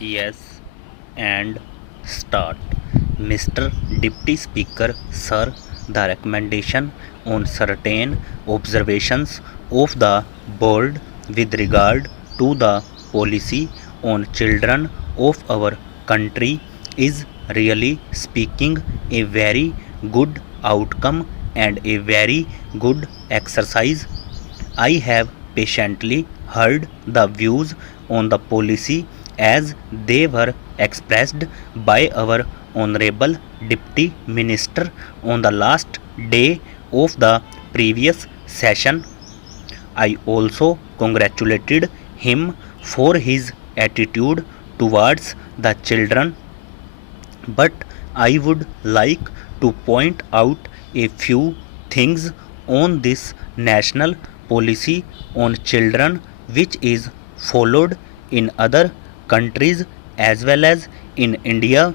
Yes, and start. Mr. Deputy Speaker, sir, the recommendation on certain observations of the board with regard to the policy on children of our country is really speaking a very good outcome and a very good exercise. I have patiently heard the views on the policy as they were expressed by our Honorable Deputy Minister on the last day of the previous session. I also congratulated him for his attitude towards the children, but I would like to point out a few things on this national policy on children which is followed in other countries as well as in India.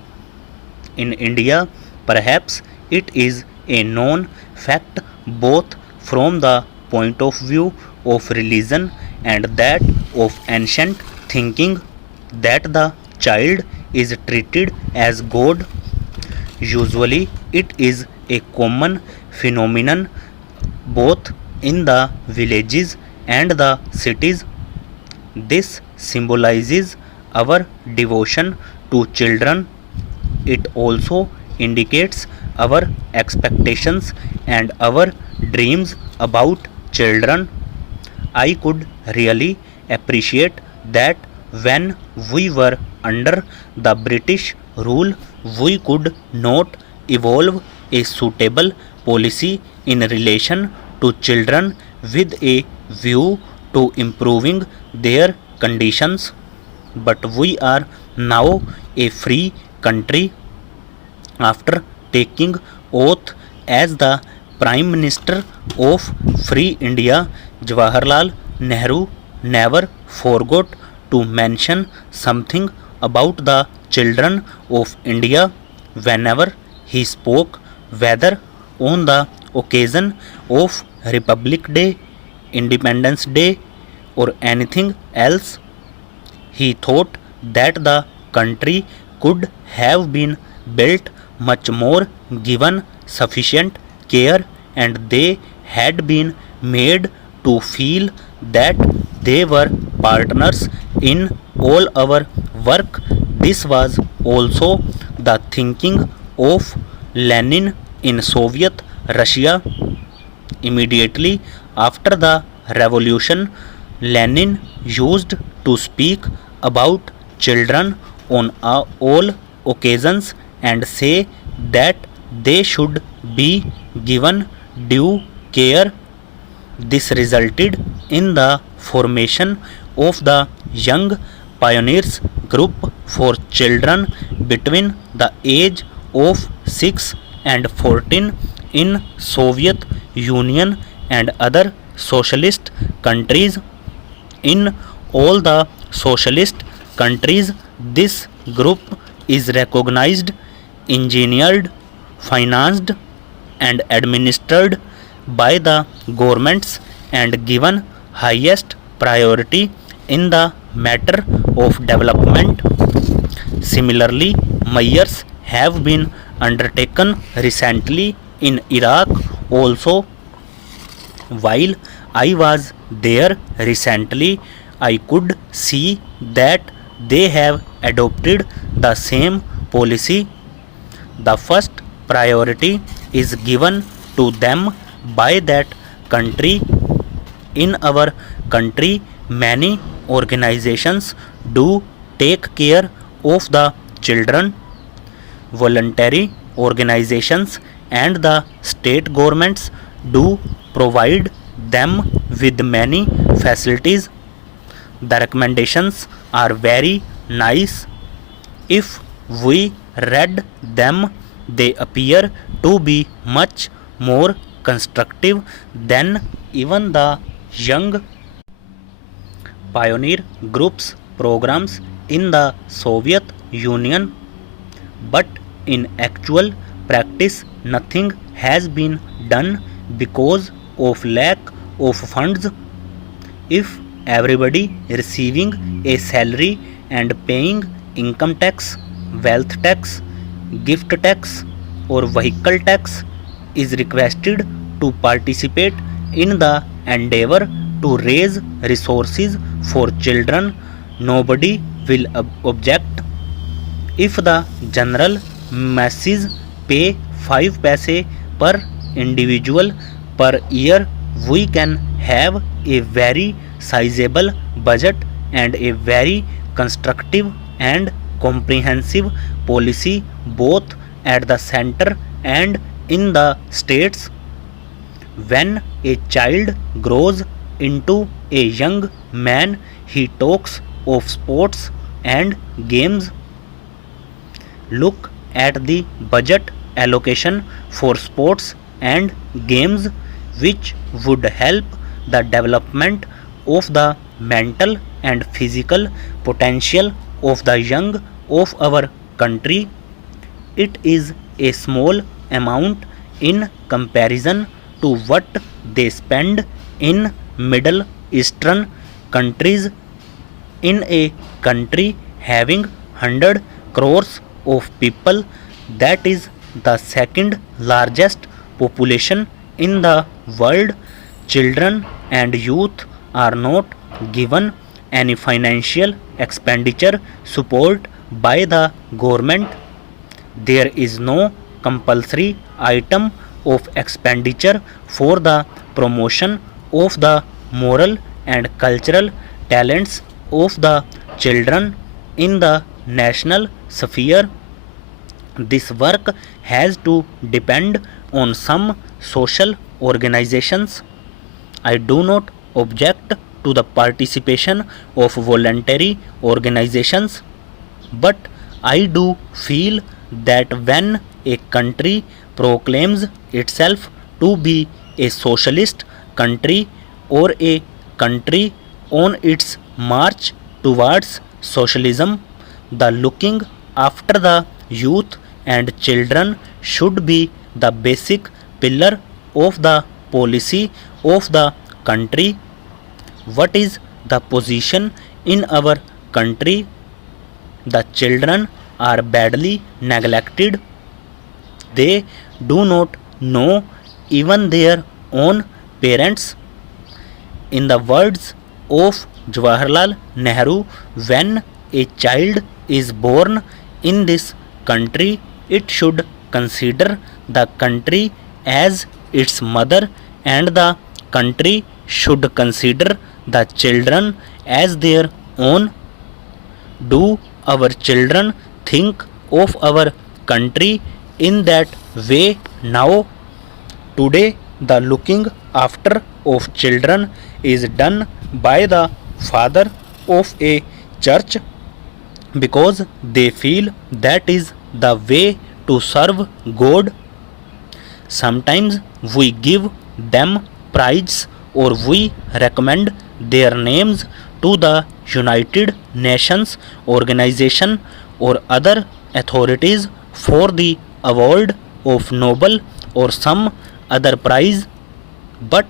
In India, perhaps it is a known fact both from the point of view of religion and that of ancient thinking that the child is treated as God. Usually, it is a common phenomenon both in the villages and the cities. This symbolizes our devotion to children. It also indicates our expectations and our dreams about children. I could really appreciate that when we were under the British rule, we could not evolve a suitable policy in relation to children with a view to improving their conditions. But we are now a free country. After taking oath as the Prime Minister of Free India, Jawaharlal Nehru never forgot to mention something about the children of India whenever he spoke, whether on the occasion of Republic Day, Independence Day, or anything else. He thought that the country could have been built much more given sufficient care and they had been made to feel that they were partners in all our work. This was also the thinking of Lenin in Soviet Russia. Immediately after the revolution, Lenin used to speak about children on all occasions and say that they should be given due care. This resulted in the formation of the Young Pioneers Group for children between the age of 6 and 14 in Soviet Union and other socialist countries. In all the socialist countries, this group is recognized, engineered, financed, and administered by the governments and given highest priority in the matter of development. Similarly, measures have been undertaken recently in Iraq also. While I was there recently, I could see that they have adopted the same policy. The first priority is given to them by that country. In our country, many organizations do take care of the children. Voluntary organizations and the state governments do provide them with many facilities. The recommendations are very nice. If we read them, they appear to be much more constructive than even the young pioneer groups programs in the Soviet Union. But in actual practice, nothing has been done because of lack of funds. If everybody receiving a salary and paying income tax, wealth tax, gift tax, or vehicle tax is requested to participate in the endeavor to raise resources for children, nobody will object. If the general masses pay 5 paise per individual per year, we can have a very sizable budget and a very constructive and comprehensive policy both at the center and in the states. When a child grows into a young man, he talks of sports and games. Look at the budget allocation for sports and games, which would help the development of the mental and physical potential of the young of our country. It is a small amount in comparison to what they spend in Middle Eastern countries. In a country having 100 crores of people, that is the second largest population in the world, children and youth are not given any financial expenditure support by the government. There is no compulsory item of expenditure for the promotion of the moral and cultural talents of the children in the national sphere. This work has to depend on some social organizations. I do not object to the participation of voluntary organizations, but I do feel that when a country proclaims itself to be a socialist country or a country on its march towards socialism, the looking after the youth and children should be the basic pillar of the policy of the country. What is the position in our country? The children are badly neglected. They do not know even their own parents. In the words of Jawaharlal Nehru, when a child is born in this country, it should consider the country as its mother, and the country should consider the children as their own. Do our children think of our country in that way now? Today, the looking after of children is done by the father of a church because they feel that is the way to serve God. Sometimes we give them prize or we recommend their names to the United Nations organization or other authorities for the award of Nobel or some other prize. But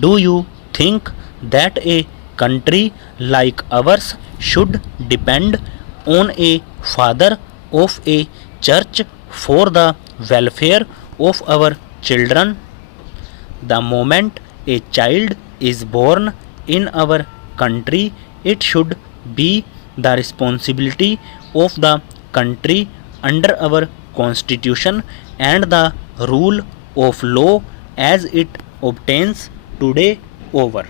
do you think that a country like ours should depend on a father of a church for the welfare of our children? The moment a child is born in our country, it should be the responsibility of the country under our constitution and the rule of law as it obtains today over.